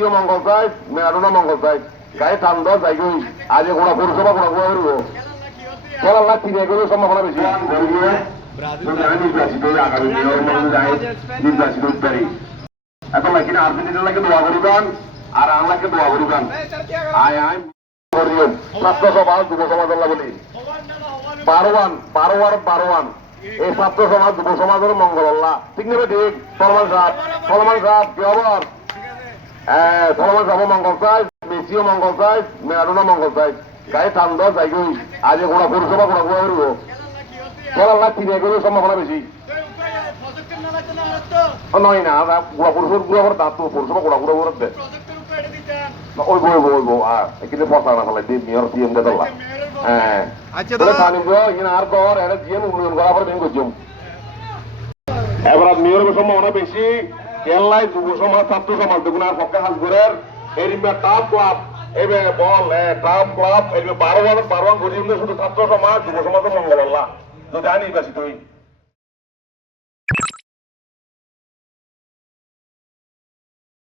মেসিও মঙ্গল চাই ম্যারাডোনা মঙ্গল চাই গায়ে টান দেওয়া যাই গই আজ গোড়া পৌরসভা গোড়া গোড়া করবো খেলার লাগ ঠিক এগুলো সম্ভাবনা বেশি নির্বাচিত আগামী নির্বাচিত উত্তরী এখন নাকি আর্জেন্টিনার লাগে দোয়া করিবেন আর আল্লাহকে দোয়া করিবেন আয় আয় করিবেন ছাত্র সমাজ যুব সমাজের লাগলি বারোয়ান এই ছাত্র সমাজ যুব সমাজের মঙ্গল আল্লাহ ঠিক নেবে ঠিক সলমান সাহেব কি খবর সলমান সাহেব মঙ্গল চাই মেসিও মঙ্গল চাই ম্যারাডোনা মঙ্গল চাই গায়ে টান দেওয়া যাই গই আজ গোড়া পৌরসভা গোড়া গোড়া করবো খেলার লাগ ঠিক এগুলো সম্ভাবনা বেশি নয় না গোড়া পৌরসভা গুলো করে দাঁত পৌরসভা গোড়া গোড়া করে দেয় ওই বই এখানে পচা না ফেলাই মেয়র সিএম দে দল্লা হ্যাঁ আর ঘর এটা জিএম উন্নয়ন করা পরে ব্যাংক করছুম এবার মেয়রের সম্ভাবনা বেশি কেল্লায় যুব সমাজ ছাত্র সমাজ দেখুন আর পক্ষে হাসপুরের এরিমা টাপ ক্লাব এবার বল টাপ ক্লাব এই বারোয়ান গরিব শুধু ছাত্র সমাজ যুব সমাজের মঙ্গল আল্লাহ যদি আনি বেশি তুই